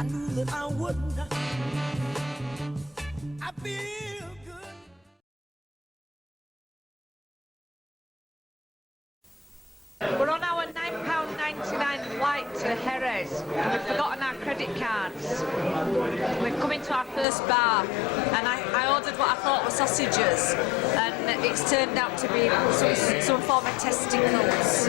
I knew that I wouldn't. I feel good. We're on our £9.99 flight to Jerez and we've forgotten our credit cards. We've come into our first bar and I ordered what I thought were sausages and it's turned out to be some form of testicles.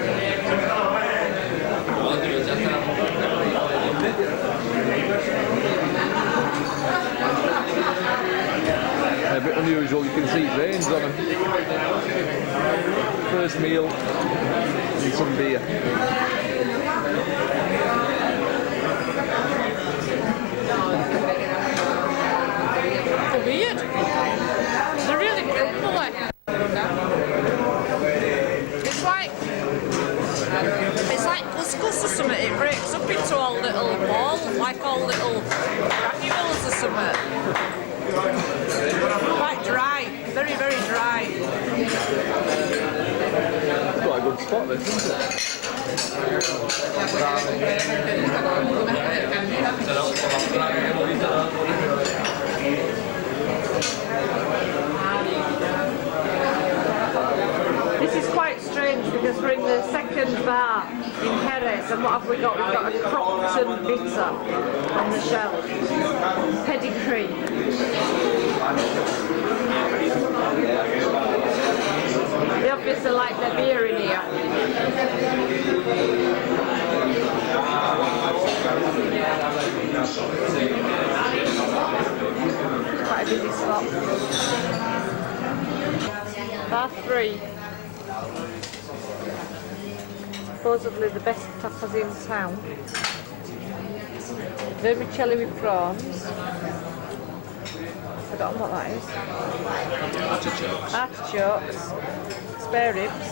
A bit unusual, you can see veins on them. First meal and some beer. They're weird. They're really crumbly. It's like couscous or something. It breaks up into all little balls, like all little granules or something. Quite dry, very, very dry. It's quite a good spot this, isn't it? This is quite strange because we're in the second bar in Jerez and what have we got? We've got a Crompton bitter on the shelf. Pedigree. They obviously like their beer in here. Quite a busy spot. Bar 3. Supposedly the best tapas in town. Vermicelli with prawns. Forgotten what that is. Artichokes. Artichokes. Spare ribs.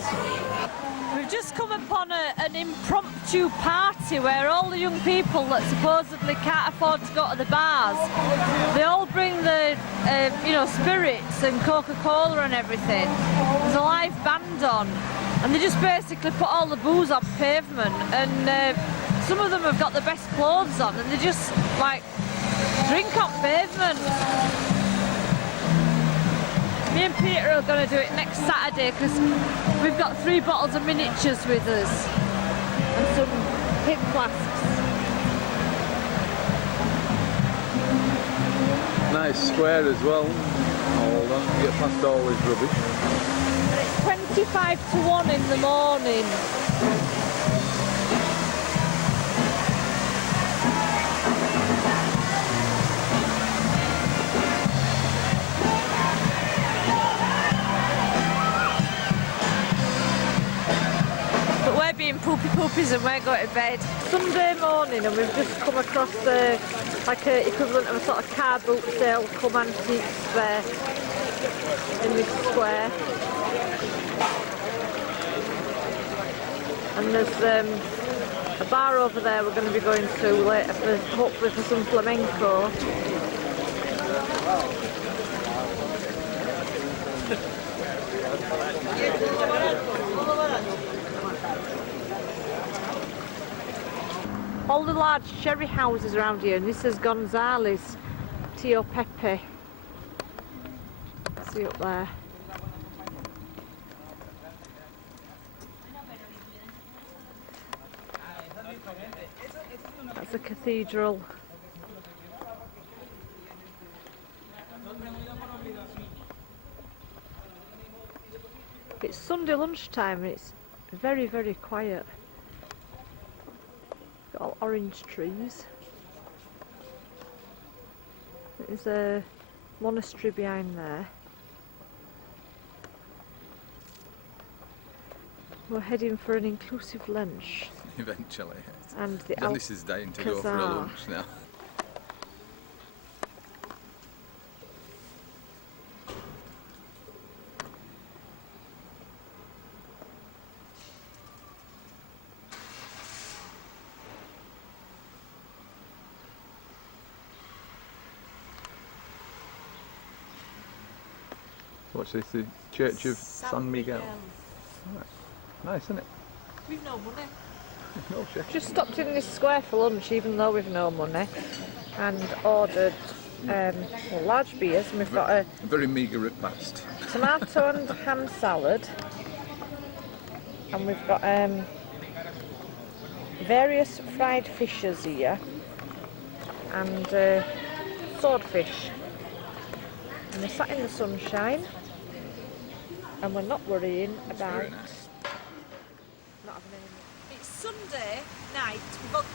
We've just come upon an impromptu party where all the young people that supposedly can't afford to go to the bars, they all bring the spirits and Coca-Cola and everything. There's a live band on and they just basically put all the booze on pavement and some of them have got the best clothes on and they just like drink on pavement. Me and Peter are going to do it next Saturday because we've got 3 bottles of miniatures with us and some pink flasks. Nice square as well. Hold on, get past all this rubbish. It's 25 to 1 in the morning. Being poopy poopies and we're going to bed. Sunday morning and we've just come across like a equivalent of a sort of car boot sale, come antiques there in this square. And there's a bar over there we're going to be going to later for hopefully for some flamenco. All the large sherry houses around here, and this is Gonzales, Tio Pepe. See up there. That's a cathedral. It's Sunday lunchtime and it's very, very quiet. Got all orange trees. There's a monastery behind there. We're heading for an inclusive lunch. Eventually. And the Janice is dying to go for a lunch now. What's this? The Church of San Miguel. Right. Nice, isn't it? We've no money. No chef. Just stopped in this square for lunch, even though we've no money, and ordered large beers. And we've got a Very meagre repast. tomato and ham salad, and we've got various fried fishes here, and swordfish. And we're sat in the sunshine, and we're not worrying about not having any. It's Sunday night.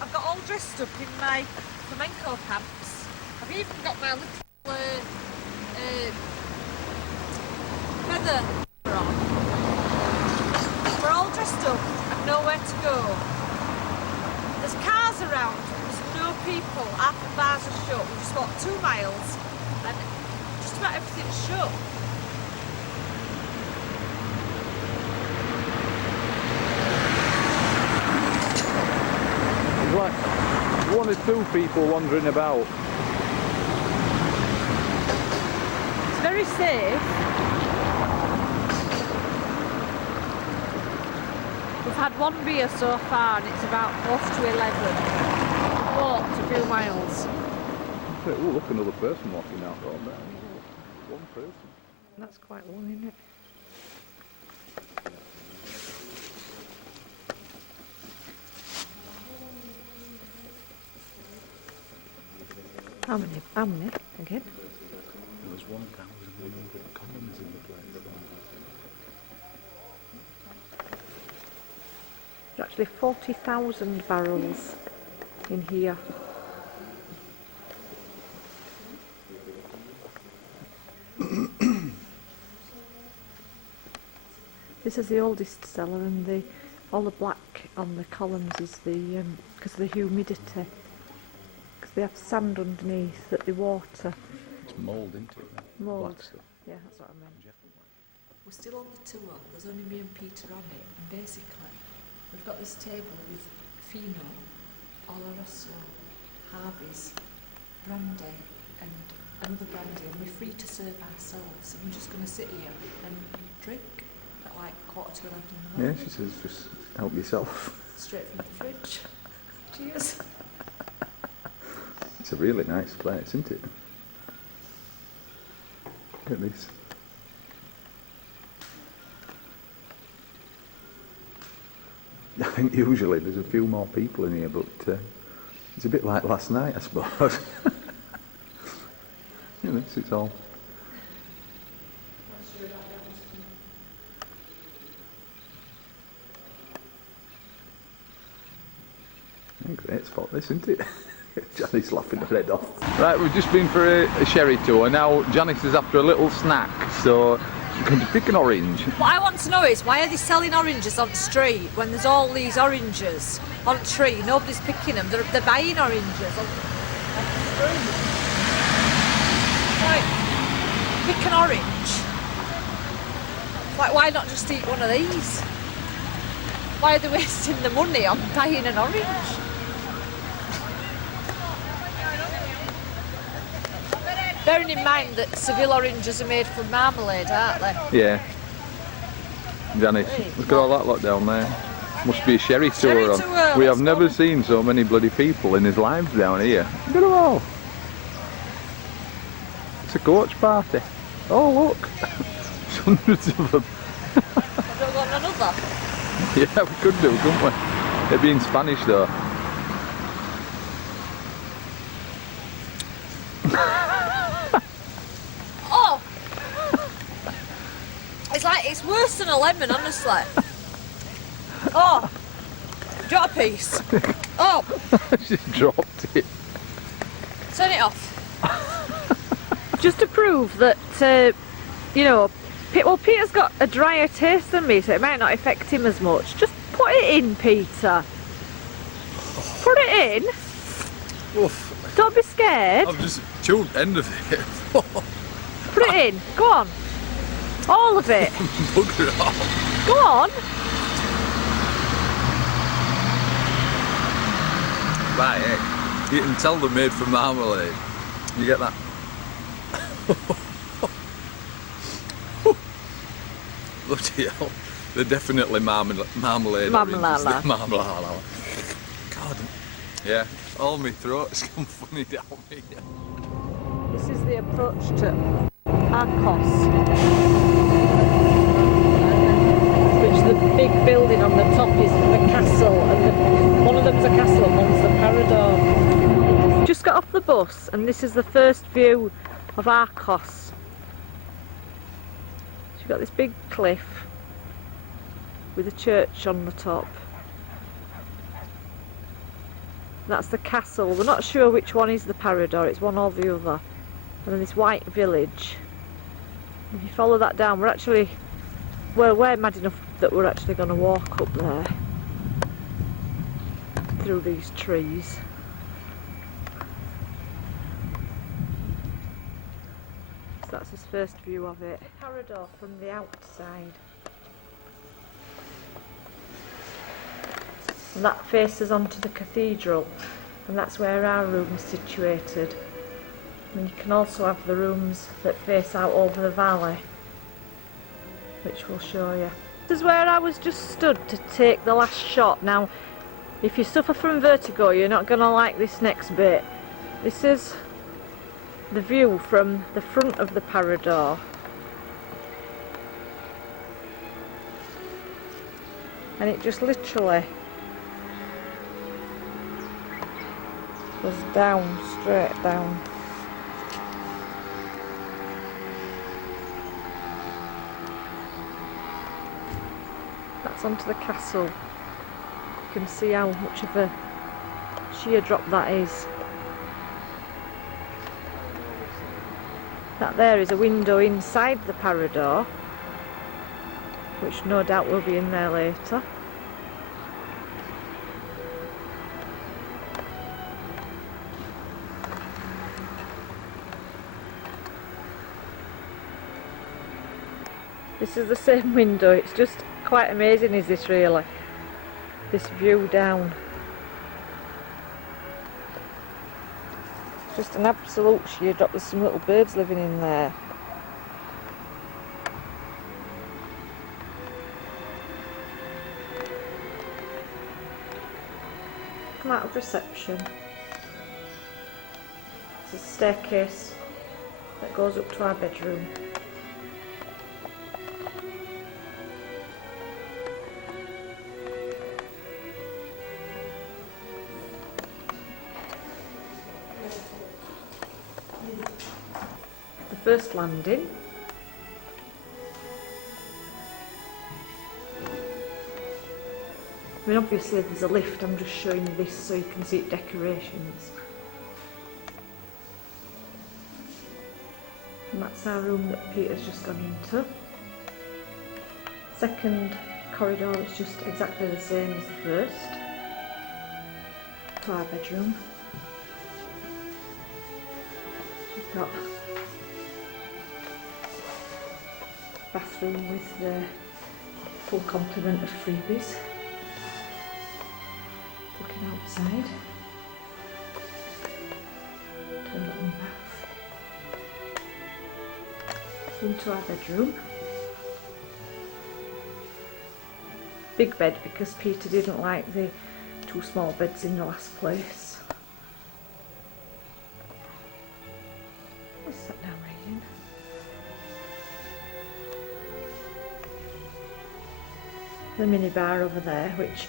I've got all dressed up in my flamenco pants. I've even got my little feather on. We're all dressed up and nowhere to go. There's cars around, there's no people, half the bars are shut. We've just walked 2 miles and just about everything's shut. There's like 1 or 2 people wandering about. It's very safe. We've had 1 beer so far and it's about close to 11. Walked a few miles. Oh, look, another person walking out there. 1 person. That's quite long, isn't it? How many again? There was 1,100 columns in the place. There's actually 40,000 barrels in here. This is the oldest cellar, and all the black on the columns is because of the humidity. Because they have sand underneath that they water. It's mould, isn't it? Mould. Black stuff. Yeah, that's what I meant. We're still on the tour, there's only me and Peter on it, and basically we've got this table with Fino, Oloroso, Harvey's, brandy and another brandy, and we're free to serve ourselves, and we're just going to sit here and drink at like 11:15 in the Yeah, morning. she says just help yourself. Straight from the fridge. Cheers. It's a really nice place, isn't it? Look at this. I think usually there's a few more people in here, but it's a bit like last night, I suppose. You know, it's all. Great spot this, isn't it? Janice laughing her head off. Right, we've just been for a sherry tour. Now Janice is after a little snack, so you can pick an orange. What I want to know is, why are they selling oranges on the street when there's all these oranges on the tree? Nobody's picking them. They're buying oranges on the street. Like, pick an orange. Like, why not just eat one of these? Why are they wasting the money on buying an orange? Bearing in mind that Seville oranges are made from marmalade, aren't they? Yeah. Janice, look at all that lot down there. Must be a sherry tour on. tour, We have let's never go. seen so many bloody people in his lives down here. Look at them all. It's a coach party. Oh look, there's hundreds of them. I don't want another. Yeah, we could do, couldn't we? It'd be in Spanish though. Oh! It's worse than a lemon, honestly. Oh! Drop a piece. Oh! Just dropped it. Turn it off. Just to prove that, you know, Peter's got a drier taste than me, so it might not affect him as much. Just put it in, Peter. Put it in. Oof. Don't be scared. I've just chewed the end of it. Put it in. Go on. All of it. Bugger it off. Go on. Right, hey, you can tell they're made from marmalade. You get that? Bloody hell. They're definitely marmalade. Marmalade. Marmalade. God. Yeah, all my throat's gone funny down here. This is the approach to Arcos, which the big building on the top is the castle, and one of them's a castle and one's the Parador. Just got off the bus and this is the first view of Arcos. So you've got this big cliff with a church on the top. That's the castle. We're not sure which one is the Parador, it's one or the other. And then this white village. If you follow that down, we're mad enough that we're actually going to walk up there through these trees. So that's his first view of it. Parador from the outside. And that faces onto the cathedral, and that's where our room is situated. And you can also have the rooms that face out over the valley, which we'll show you. This is where I was just stood to take the last shot. Now, if you suffer from vertigo, you're not going to like this next bit. This is the view from the front of the Parador. And it just literally goes down, straight down. That's onto the castle. You can see how much of a sheer drop that is. That there is a window inside the Parador, which no doubt will be in there later. This is the same window. It's just quite amazing, is this really? This view down. It's just an absolute sheer drop. There's some little birds living in there. Come out of reception. There's a staircase that goes up to our bedroom. First landing. I mean, obviously there's a lift, I'm just showing you this so you can see decorations. And that's our room that Peter's just gone into. Second corridor is just exactly the same as the first. To our bedroom. We've got bathroom with the full complement of freebies. Looking outside. Toilet and bath. Into our bedroom. Big bed because Peter didn't like the two small beds in the last place. I sat down reading. The mini bar over there, which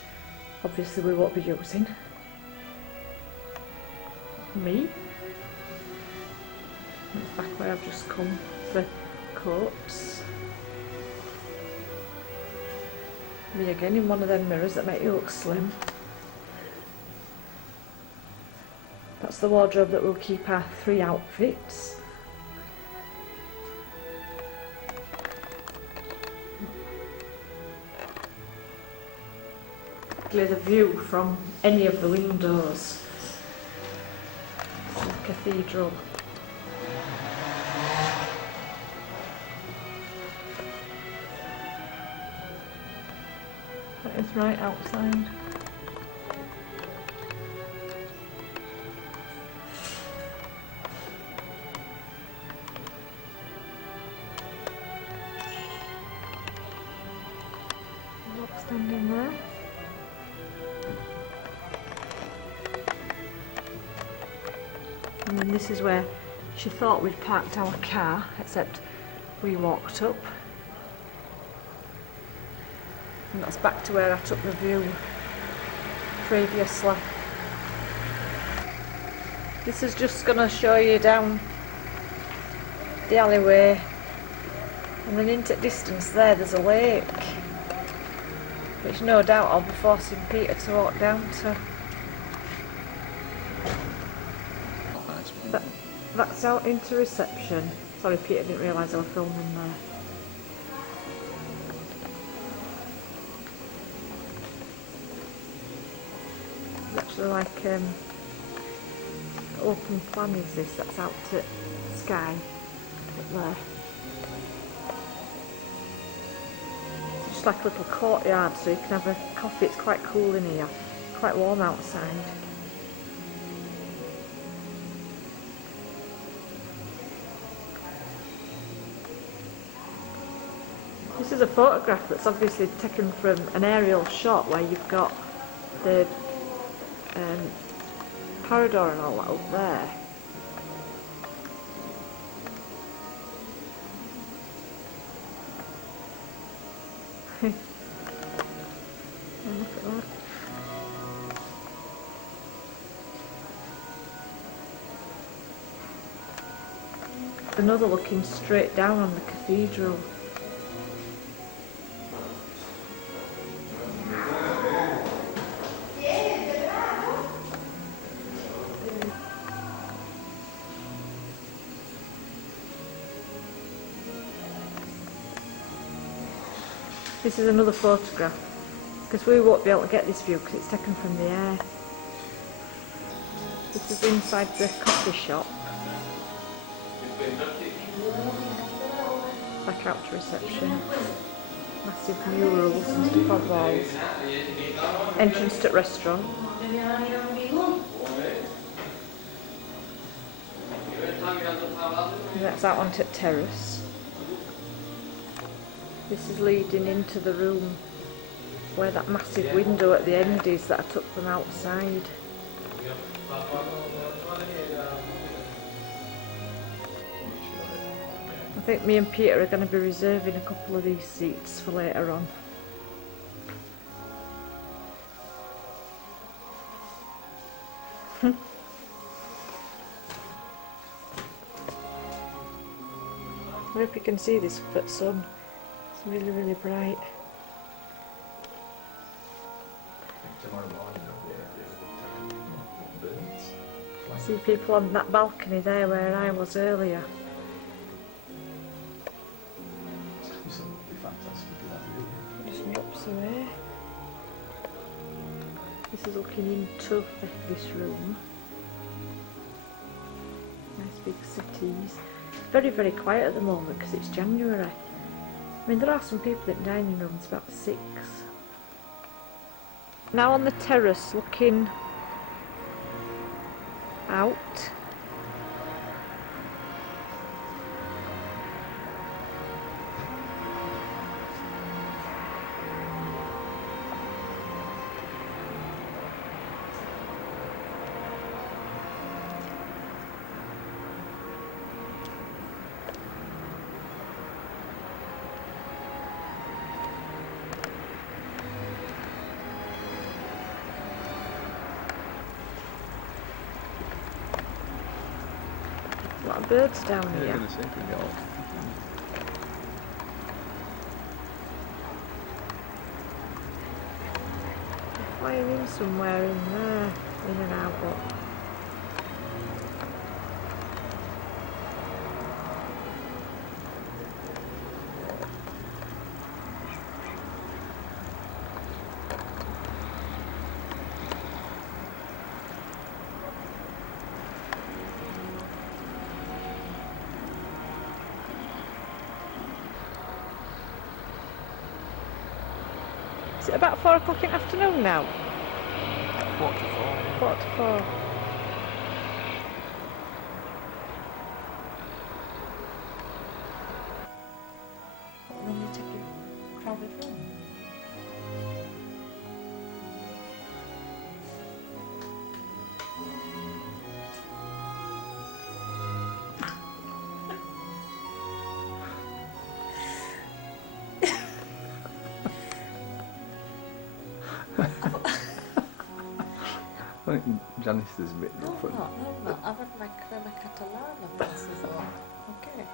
obviously we won't be using. Me. That's back where I've just come for coats. Me again in one of them mirrors that make you look slim. That's the wardrobe that will keep our 3 outfits. The view from any of the windows of the cathedral. That is right outside. Look standing there. And then this is where she thought we'd parked our car, except we walked up. And that's back to where I took the view previously. This is just going to show you down the alleyway, and then into distance there's a lake, which no doubt I'll be forcing Peter to walk down to. That's out into reception. Sorry Peter, didn't realise I was filming there. It's actually like open plan is this, that's out to sky up there. It's just like a little courtyard so you can have a coffee. It's quite cool in here, quite warm outside. This is a photograph that's obviously taken from an aerial shot where you've got the corridor and all that up there. And look at that. Another looking straight down on the cathedral. This is another photograph, because we won't be able to get this view because it's taken from the air. This is inside the coffee shop. Back out to reception. Massive murals and stuff on walls. Entrance to restaurant. And that's out onto terrace. This is leading into the room where that massive window at the end is that I took from outside. I think me and Peter are going to be reserving a couple of these seats for later on. I hope you can see this foot sun. It's really, really bright. See people on that balcony there where I was earlier. Just drops away. This is looking into this room. Nice big settees. Very, very quiet at the moment because it's January. I mean, there are some people in dining rooms, about 6. Now on the terrace looking out. A lot of birds down here. Flying in somewhere in there, in and out. Is it about 4 o'clock in the afternoon now? 4 to 4. 4 to 4. And then you take a crowded room. I think Janice is a bit No, different. I'm not. I've had my crema catalana glasses on. Okay.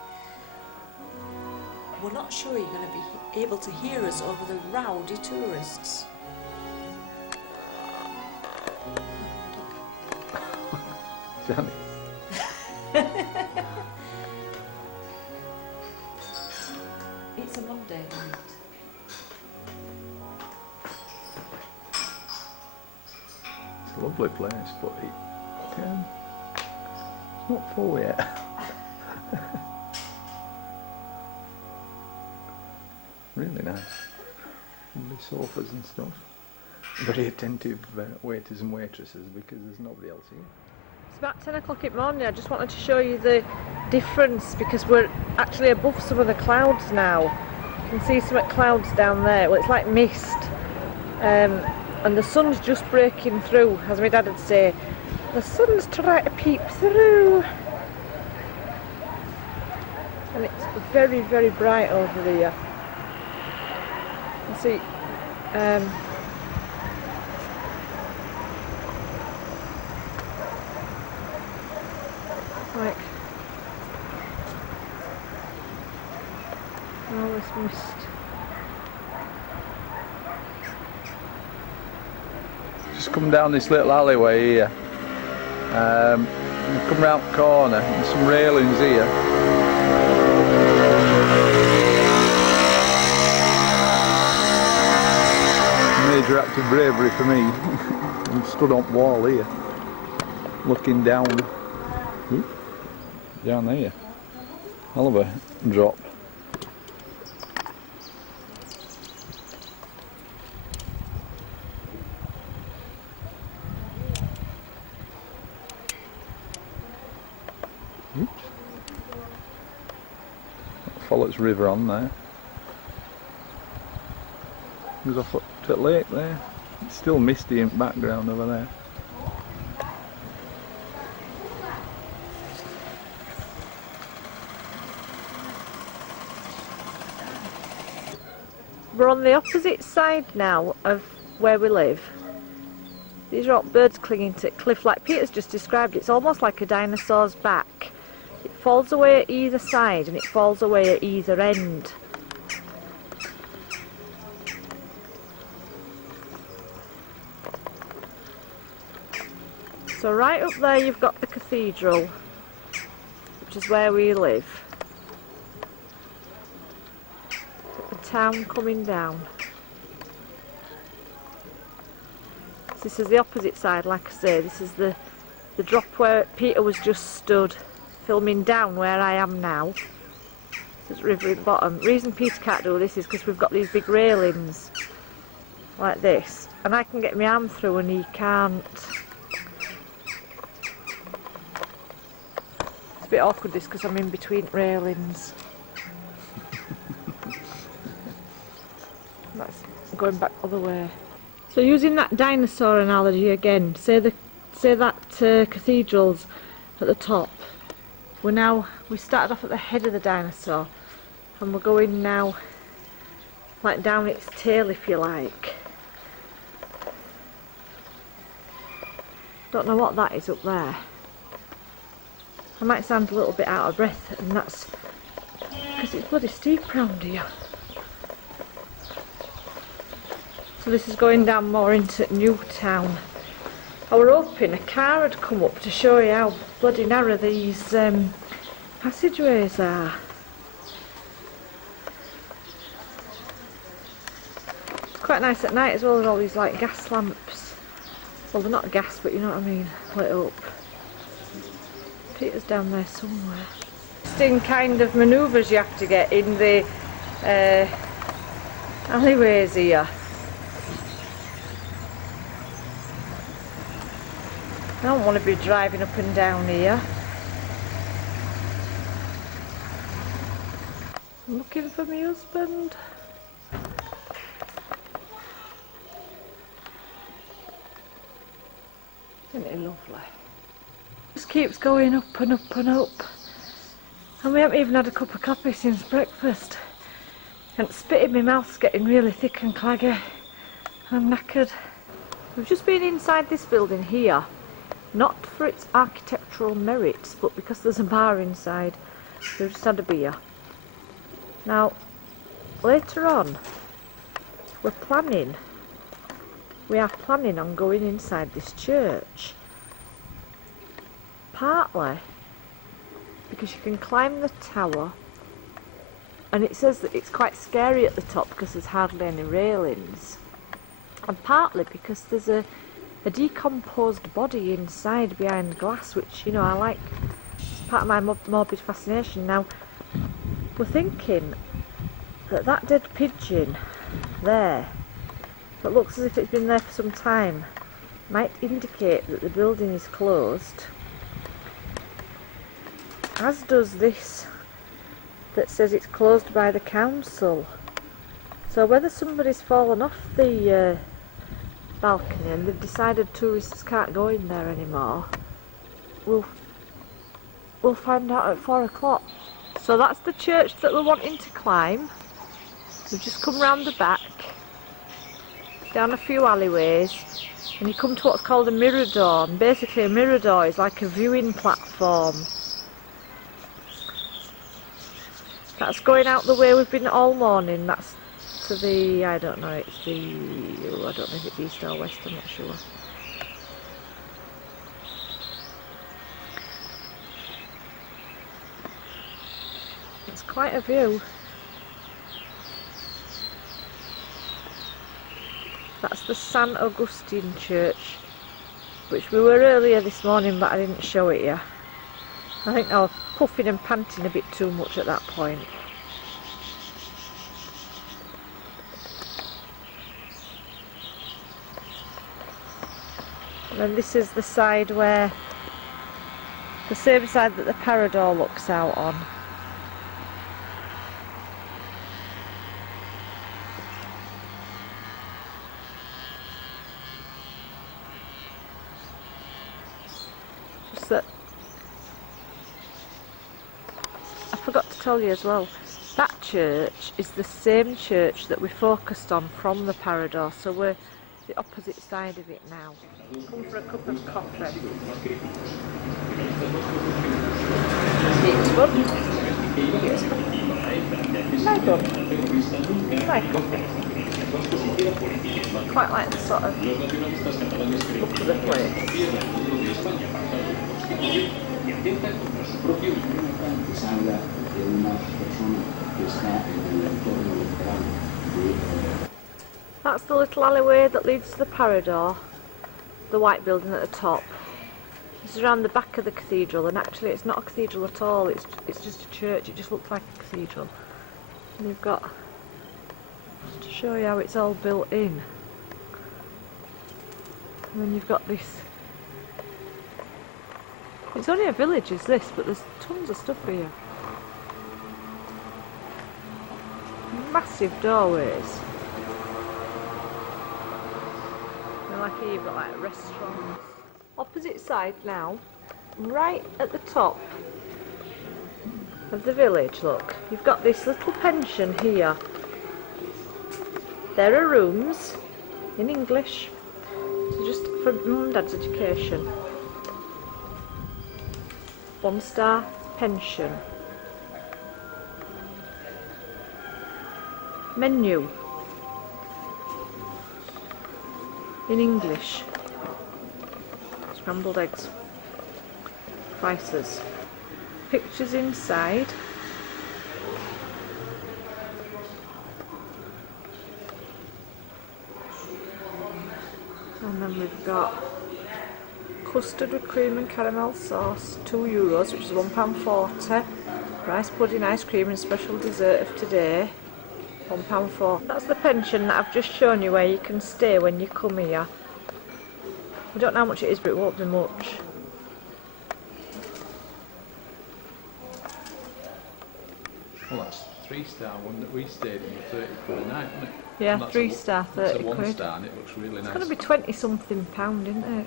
We're not sure you're going to be able to hear us over the rowdy tourists. Janice. It's a Monday night. It's a lovely place, but it's not full yet. Really nice. Lovely sofas and stuff. Very attentive waiters and waitresses because there's nobody else here. It's about 10 o'clock in the morning. I just wanted to show you the difference because we're actually above some of the clouds now. You can see some clouds down there. Well, it's like mist. And the sun's just breaking through, as my dad would say. The sun's trying to peep through. And it's very, very bright over here. You see, like all this mist. Just come down this little alleyway here. You come round the corner, there's some railings here. Major act of bravery for me. I'm stood on the wall here, looking down. Down there. Hell of a drop. Oops. Follow its river on there. Goes off up to the lake there. It's still misty in the background over there. We're on the opposite side now of where we live. These are all birds clinging to the cliff like Peter's just described. It's almost like a dinosaur's back. It falls away at either side and it falls away at either end. So right up there you've got the cathedral, which is where we live. The town coming down. This is the opposite side, like I say. This is the drop where Peter was just stood filming down where I am now. There's river at the bottom. The reason Peter can't do this is because we've got these big railings like this, and I can get my arm through and he can't. It's a bit awkward this because I'm in between railings. That's going back the other way. So using that dinosaur analogy again, say that cathedral's at the top. We started off at the head of the dinosaur and we're going now like down its tail, if you like. Don't know what that is up there. I might sound a little bit out of breath, and that's because it's bloody steep round here. So this is going down more into Newtown. I were hoping a car had come up to show you how bloody narrow these passageways are. It's quite nice at night as well with all these like gas lamps. Well, they're not gas, but you know what I mean, lit up. Peter's down there somewhere. Interesting kind of manoeuvres you have to get in the alleyways here. I don't want to be driving up and down here. I'm looking for my husband. Isn't it lovely? Just keeps going up and up and up. And we haven't even had a cup of coffee since breakfast. And spit in my mouth's getting really thick and claggy. I'm knackered. We've just been inside this building here, not for its architectural merits, but because there's a bar inside. We've just had a beer. Now, later on, we are planning on going inside this church. Partly because you can climb the tower, and it says that it's quite scary at the top because there's hardly any railings. And partly because there's a decomposed body inside behind glass, which, you know, I like. It's part of my morbid fascination. Now, we're thinking that that dead pigeon there, that looks as if it's been there for some time, might indicate that the building is closed, as does this that says it's closed by the council. So whether somebody's fallen off the balcony and they've decided tourists can't go in there anymore, we'll find out at 4 o'clock. So that's the church that we're wanting to climb. We've just come round the back, down a few alleyways, and you come to what's called a mirador. And basically a mirador is like a viewing platform. That's going out the way we've been all morning. That's to the, I don't know, it's the, I don't know if it's east or west, I'm not sure. It's quite a view. That's the San Agustin Church, which we were earlier this morning, but I didn't show it you. I think I was puffing and panting a bit too much at that point. And then this is the side where, the same side that the Parador looks out on. Just that, I forgot to tell you as well, that church is the same church that we focused on from the Parador, so we're the opposite side of it now. Come for a cup of coffee. It's good. It's very good. Nice coffee. Quite like the sort of look of the place. That's the little alleyway that leads to the Parador, the white building at the top. This is around the back of the cathedral, and actually it's not a cathedral at all, it's just a church. It just looks like a cathedral. And you've got, just to show you how it's all built in, and then you've got this, it's only a village is this, but there's tons of stuff here. Massive doorways. And like here you've got like restaurants. Opposite side now, right at the top of the village, look, you've got this little pension here. There are rooms in English, so just for mum and dad's education. 1-star pension. Menu in English. Scrambled eggs. Prices. Pictures inside. And then we've got custard with cream and caramel sauce, €2, which is £1.40. Rice pudding, ice cream and special dessert of today, £1.40. That's the pension that I've just shown you where you can stay when you come here. We don't know how much it is, but it won't be much. Well, that's 3-star one that we stayed in, for 30 quid a night, wasn't it? Yeah, 3-star, 30 quid. It's a 1-star and it looks really nice. It's going to be 20-something pound, isn't it?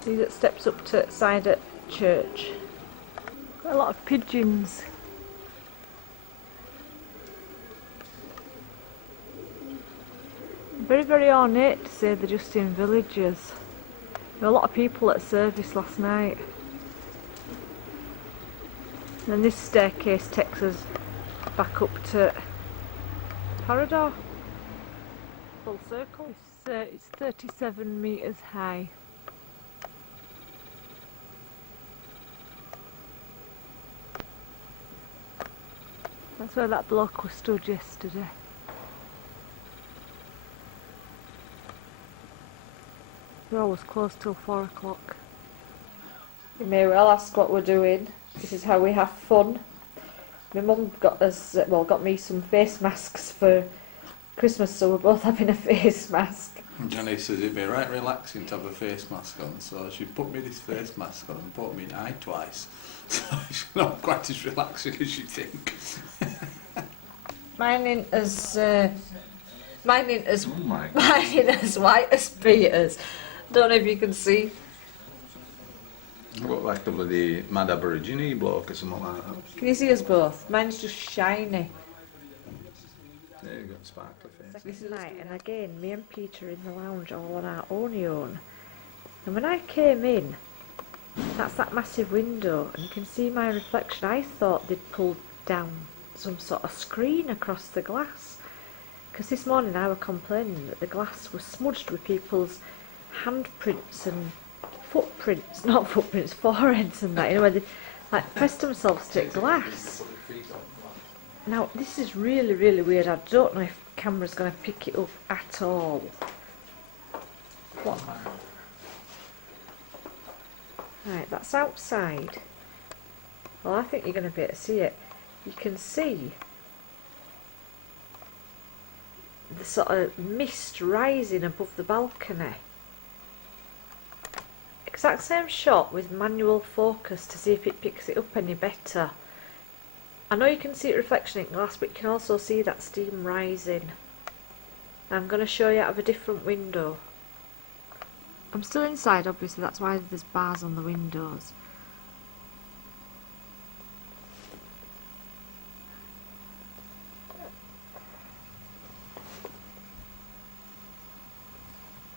See that steps up to side at church. Got a lot of pigeons. Very, very ornate to say they're just in villages. There were a lot of people at service last night. And this staircase takes us back up to Parador. Full circle. It's 37 metres high. That's where that bloke was stood yesterday. We're always closed till 4 o'clock. You may well ask what we're doing. This is how we have fun. My mum got us, well, got me some face masks for Christmas, so we're both having a face mask. Janice says it'd be right relaxing to have a face mask on, so she put me this face mask on and put me in eye twice. So it's not quite as relaxing as you think. Mine ain't as white as Peter's. Don't know if you can see. I look like a bloody mad Aborigine bloke or something like that. Can you see us both? Mine's just shiny. There you got sparkly face. Second night, and again, me and Peter in the lounge all on our own. And when I came in, that's that massive window, and you can see my reflection. I thought they'd pulled down some sort of screen across the glass. Because this morning I was complaining that the glass was smudged with people's handprints and footprints, not footprints, foreheads and that, you know, where they like pressed themselves to glass. Now this is really, really weird. I don't know if the camera's going to pick it up at all. What? Right, that's outside. Well, I think you're going to be able to see it. You can see the sort of mist rising above the balcony. Exact same shot with manual focus to see if it picks it up any better. I know you can see it reflection in glass, but you can also see that steam rising. I'm going to show you out of a different window. I'm still inside, obviously, that's why there's bars on the windows.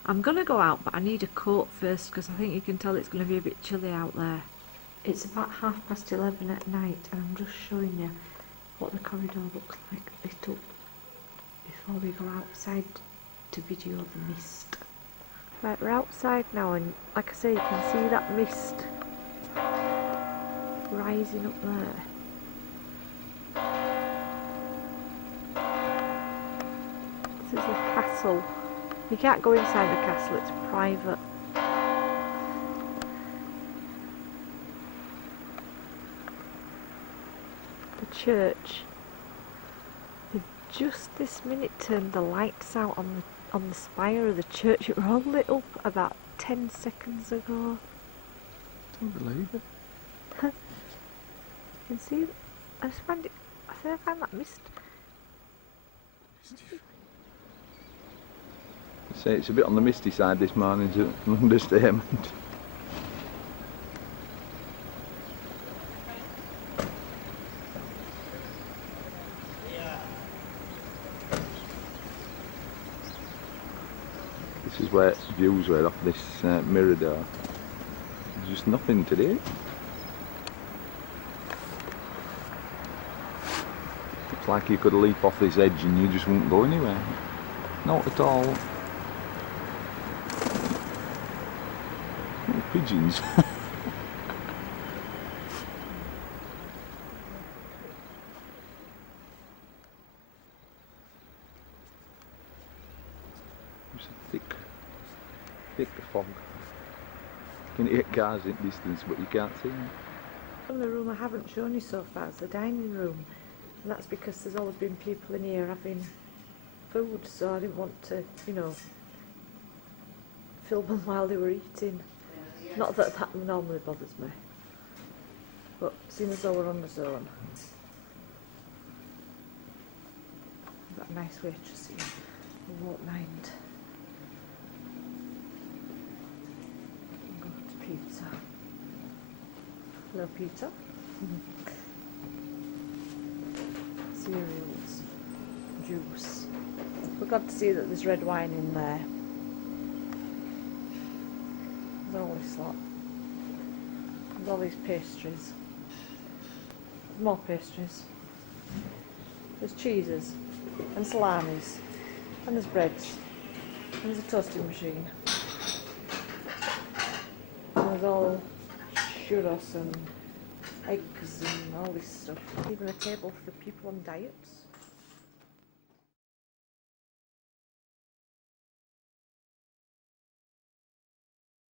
I'm going to go out, but I need a coat first because I think you can tell it's going to be a bit chilly out there. It's about 11:30 at night, and I'm just showing you what the corridor looks like lit up before we go outside to video the mist. Right, we're outside now, and like I say, you can see that mist rising up there. This is the castle. You can't go inside the castle, it's private. The church. They've just this minute turned the lights out on the spire of the church. It was all lit up about 10 seconds ago. Don't believe it. You can see, I find that mist. Say it's a bit on the misty side this morning, it's an understatement. This is where views were off this mirador. There's just nothing today. Looks like you could leap off this edge and you just wouldn't go anywhere. Not at all. Oh, pigeons. There's a thick fog. You can hear cars in distance, but you can't see them. The room I haven't shown you so far is the dining room, and that's because there's always been people in here having food, so I didn't want to, you know, film them while they were eating. Not that that normally bothers me, but seeing as though we're on the zone, we've got a nice waitress here, we won't mind. We'll go to pizza. Hello, pizza. Cereals, juice. We're glad to see that there's red wine in there. There's all this lot. There's all these pastries. There's more pastries. There's cheeses and salamis. And there's breads. And there's a toasting machine. And there's all churros and eggs and all this stuff. Even a table for people on diets.